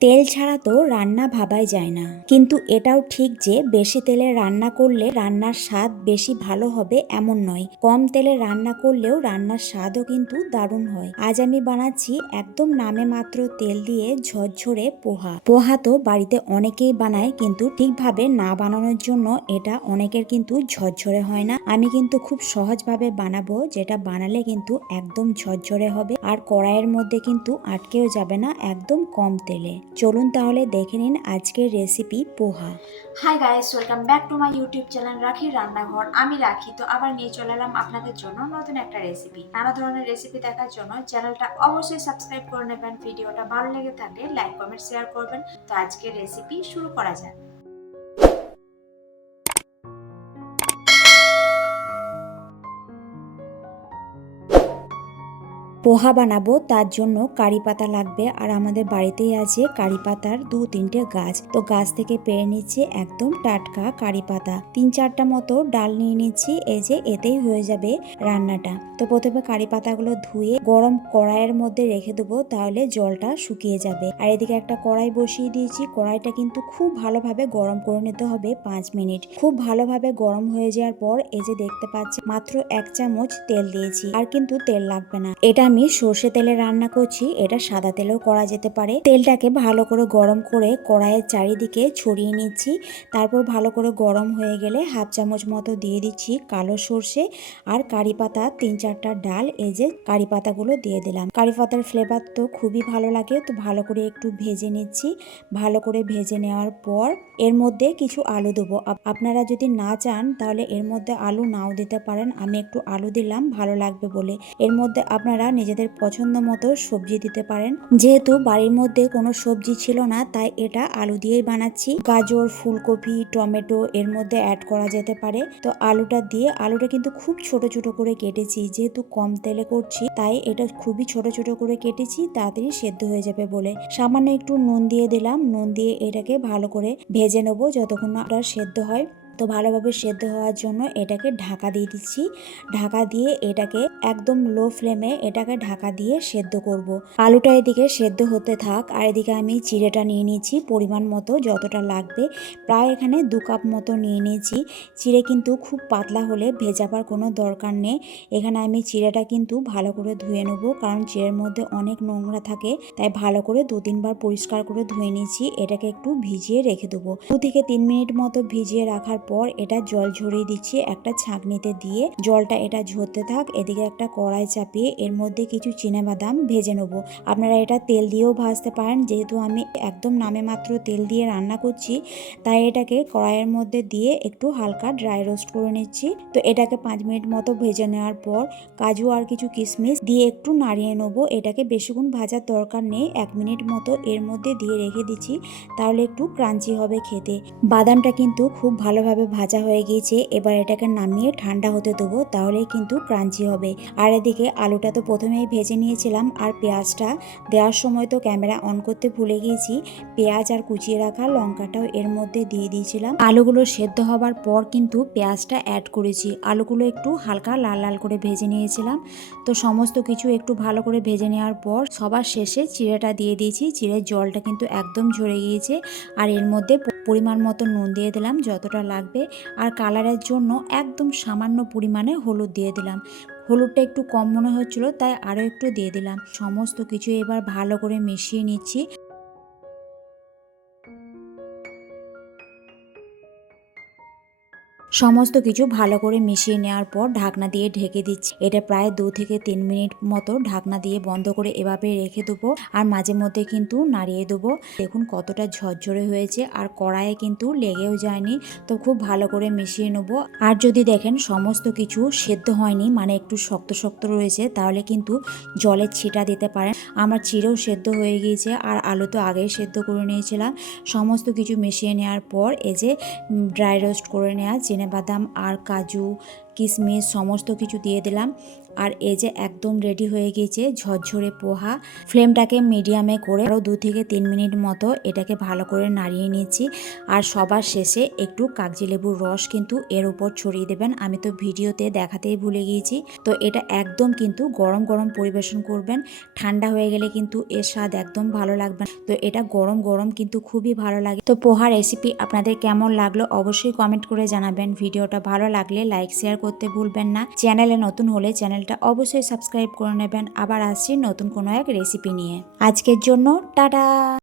তেল ছাড়া তো রান্না ভাবাই যায় না। কিন্তু এটাও ঠিক যে বেশি তেলে রান্না করলে রান্নার স্বাদ বেশি ভালো হবে এমন নয়। কম তেলে রান্না করলেও রান্নার স্বাদও কিন্তু দারুণ হয়। আজ আমি বানাচ্ছি একদম নামে মাত্র তেল দিয়ে ঝরঝরে পোহা। পোহা তো বাড়িতে অনেকেই বানায়, কিন্তু ঠিকভাবে না বানানোর জন্য এটা অনেকের কিন্তু ঝরঝরে হয় না। আমি কিন্তু খুব সহজভাবে বানাবো, যেটা বানালে কিন্তু একদম ঝরঝরে হবে। আর কড়াইয়ের মধ্যে কিন্তু আটকেও যাবে না একদম কম তেলে। চলুন তাহলে দেখে নিন আজকের recipe poha. Hi guys welcome back to my YouTube channel Rakhi রান্নাঘর আমি রাখি, তো আবার নিয়ে চলে এলাম আপনাদের জন্য নতুন একটা রেসিপি নানা ধরনের রেসিপি দেখার জন্য চ্যানেলটা অবশ্যই সাবস্ক্রাইব করে নেবেন। ভিডিওটা ভালো লেগে থাকলে লাইক কমেন্ট শেয়ার করবেন। তো আজকের রেসিপি শুরু করা যাক। পোহা বানাবো, তার জন্য কারি পাতা লাগবে আর আমাদের বাড়িতেই আছে কারি পাতার দু তিনটে গাছ। তো গাছ থেকে পেরে নিচ্ছি একদম টাটকা কারি পাতা। তিন চারটা মতো ডাল নিয়ে নিচ্ছি, এই যে এতেই হয়ে যাবে রান্নাটা। তো প্রথমে কারি পাতাগুলো ধুয়ে গরম কড়াইয়ের মধ্যে রেখে দেবো, তাহলে জলটা শুকিয়ে যাবে। আর এদিকে একটা কড়াই বসিয়ে দিয়েছি, কড়াইটা কিন্তু খুব ভালোভাবে গরম করে নিতে হবে পাঁচ মিনিট। খুব ভালোভাবে গরম হয়ে যাওয়ার পর, এই যে দেখতে পাচ্ছি মাত্র এক চামচ তেল দিয়েছি, আর কিন্তু তেল লাগবে না। এটা আমি সর্ষে তেলে রান্না করছি। এটা সাদা তেলেও করা যেতে পারে। তেলটাকে ভালো করে গরম করে কড়াইয়ের চারিদিকে ছড়িয়ে নিচ্ছি। তারপর ভালো করে গরম হয়ে গেলে হাফ চামচ মতো দিয়ে দিচ্ছি কালো সর্ষে আর কারি পাতা, তিন চারটা ডাল, এই যে কারি পাতাগুলো দিয়ে দিলাম। কারি পাতার ফ্লেভার তো খুবই ভালো লাগে, তো ভালো করে একটু ভেজে নিচ্ছি। ভালো করে ভেজে নেওয়ার পর এর মধ্যে কিছু আলু দেবো। আপ- আপনারা যদি না চান তাহলে এর মধ্যে আলু নাও দিতে পারেন। আমি একটু আলু দিলাম, ভালো লাগবে বলে। এর মধ্যে আপনারা নিজেদের পছন্দ মতো সবজি দিতে পারেন। যেহেতু বাড়ির মধ্যে কোনো সবজি ছিল না, তাই এটা আলু দিয়েই বানাচ্ছি। গাজর, ফুলকপি, টমেটো এর মধ্যে অ্যাড করা যেতে পারে। তো আলুটা দিয়ে, আলুটা কিন্তু খুব ছোট ছোট করে কেটেছি। যেহেতু কম তেলে করছি, তাই এটা খুবই ছোট ছোট করে কেটেছি, তাড়াতাড়ি সেদ্ধ হয়ে যাবে বলে। সামান্য একটু নুন দিয়ে দিলাম। নুন দিয়ে এটাকে ভালো করে ভেজে নেব যতক্ষণ না সেদ্ধ হয়। তো ভালোভাবে সেদ্ধ হওয়ার জন্য এটাকে ঢাকা দিয়ে দিচ্ছি। ঢাকা দিয়ে এটাকে একদম লো ফ্লেমে এটাকে ঢাকা দিয়ে সেদ্ধ করব। আলুটা এদিকে সেদ্ধ হতে থাক আর এদিকে আমি চিড়েটা নিয়ে নিয়েছি পরিমাণ মতো যতটা লাগবে। প্রায় এখানে দু কাপ মতো নিয়ে নিয়েছি। চিড়ে কিন্তু খুব পাতলা হলে ভেজাবার কোনো দরকার নেই। এখানে আমি চিড়েটা কিন্তু ভালো করে ধুয়ে নেব কারণ চিড়ের মধ্যে অনেক নোংরা থাকে। তাই ভালো করে দু তিনবার পরিষ্কার করে ধুয়ে নিয়েছি। এটাকে একটু ভিজিয়ে রেখে দেবো। দু থেকে তিন মিনিট মতো ভিজিয়ে রাখার পর এটা জল ঝরিয়ে দিচ্ছি একটা ছাঁকনিতে দিয়ে। জলটা এটা ঝরতে থাক, এদিকে একটা কড়াই চাপিয়ে এর মধ্যে কিছু বাদাম ভেজে নেব। আপনারা এটা তেল দিয়েও ভাজতে পারেন, যেহেতু আমি একদম নামে মাত্র তেল দিয়ে রান্না করছি, তাই এটাকে কড়াইয়ের মধ্যে দিয়ে একটু হালকা ড্রাই রোস্ট করে নিচ্ছি। তো এটাকে পাঁচ মিনিট মতো ভেজে নেওয়ার পর কাজু আর কিছু কিশমিশ দিয়ে একটু নাড়িয়ে নেব। এটাকে বেশিক্ষণ ভাজার দরকার নেই, এক মিনিট মতো এর মধ্যে দিয়ে রেখে দিচ্ছি, তাহলে একটু ক্রাঞ্চি হবে খেতে। বাদামটা কিন্তু খুব ভালোভাবে ভাজা হয়ে গিয়েছে, এবার এটাকে নামিয়ে ঠান্ডা হতে দেবো তাহলে কিন্তু ক্রাঞ্চি হবে। আর এদিকে আলুটা তো প্রথমেই ভেজে নিয়েছিলাম, আর পেঁয়াজটা দেওয়ার সময় তো ক্যামেরা অন করতে ভুলে গিয়েছি। পেঁয়াজ আর কুচিয়ে রাখা লঙ্কাটাও এর মধ্যে দিয়ে দিয়েছিলাম। আলুগুলো সেদ্ধ হবার পর কিন্তু পেঁয়াজটা অ্যাড করেছি। আলুগুলো একটু হালকা লাল লাল করে ভেজে নিয়েছিলাম। তো সমস্ত কিছু একটু ভালো করে ভেজে নেওয়ার পর সবার শেষে চিড়েটা দিয়ে দিয়েছি। চিড়ের জলটা কিন্তু একদম ঝরে গিয়েছে, আর এর মধ্যে পরিমাণ মতো নুন দিয়ে দিলাম, যতটা লাগবে। আর কালারের জন্য একদম সামান্য পরিমাণে হলুদ দিয়ে দিলাম। হলুদটা একটু কম মনে হচ্ছিল, তাই আরও একটু দিয়ে দিলাম। সমস্ত কিছু এবার ভালো করে মিশিয়ে নিচ্ছি। সমস্ত কিছু ভালো করে মিশিয়ে নেওয়ার পর ঢাকনা দিয়ে ঢেকে দিচ্ছি। এটা প্রায় দু থেকে তিন মিনিট মতো ঢাকনা দিয়ে বন্ধ করে এভাবে রেখে দেবো আর মাঝে মধ্যে কিন্তু নাড়িয়ে দেবো। দেখুন কতটা ঝরঝরে হয়েছে আর কড়াইয়ে কিন্তু লেগেও যায়নি। তো খুব ভালো করে মিশিয়ে নেব। আর যদি দেখেন সমস্ত কিছু সেদ্ধ হয়নি মানে একটু শক্ত শক্ত রয়েছে, তাহলে কিন্তু জলের ছিটা দিতে পারেন। আমার চিড়েও সেদ্ধ হয়ে গিয়েছে আর আলু তো আগেই সেদ্ধ করে নিয়েছিলাম। সমস্ত কিছু মিশিয়ে নেওয়ার পর এই যে ড্রাই রোস্ট করে নেওয়া বাদাম আর কাজু কিশমিশ সমস্ত কিছু দিয়ে দিলাম। আর এই যে একদম রেডি হয়ে গিয়েছে ঝরঝরে পোহা। ফ্লেমটাকে মিডিয়ামে করে আরও দু থেকে তিন মিনিট মতো এটাকে ভালো করে নাড়িয়ে নিয়েছি। আর সবার শেষে একটু কাগজি লেবুর রস কিন্তু এর উপর ছড়িয়ে দেবেন। আমি তো ভিডিওতে দেখাতেই ভুলে গিয়েছি। তো এটা একদম কিন্তু গরম গরম পরিবেশন করবেন। ঠান্ডা হয়ে গেলে কিন্তু এর স্বাদ একদম ভালো লাগবে। তো এটা গরম গরম কিন্তু খুবই ভালো লাগে। তো পোহা রেসিপি আপনাদের কেমন লাগল অবশ্যই কমেন্ট করে জানাবেন। ভিডিওটা ভালো লাগলে লাইক শেয়ার করতে ভুলবেন না। চ্যানেলে নতুন হলে চ্যানেলটা অবশ্যই সাবস্ক্রাইব করে নেবেন। আবার আসছি নতুন কোনো এক রেসিপি নিয়ে। আজকের জন্য টাটা!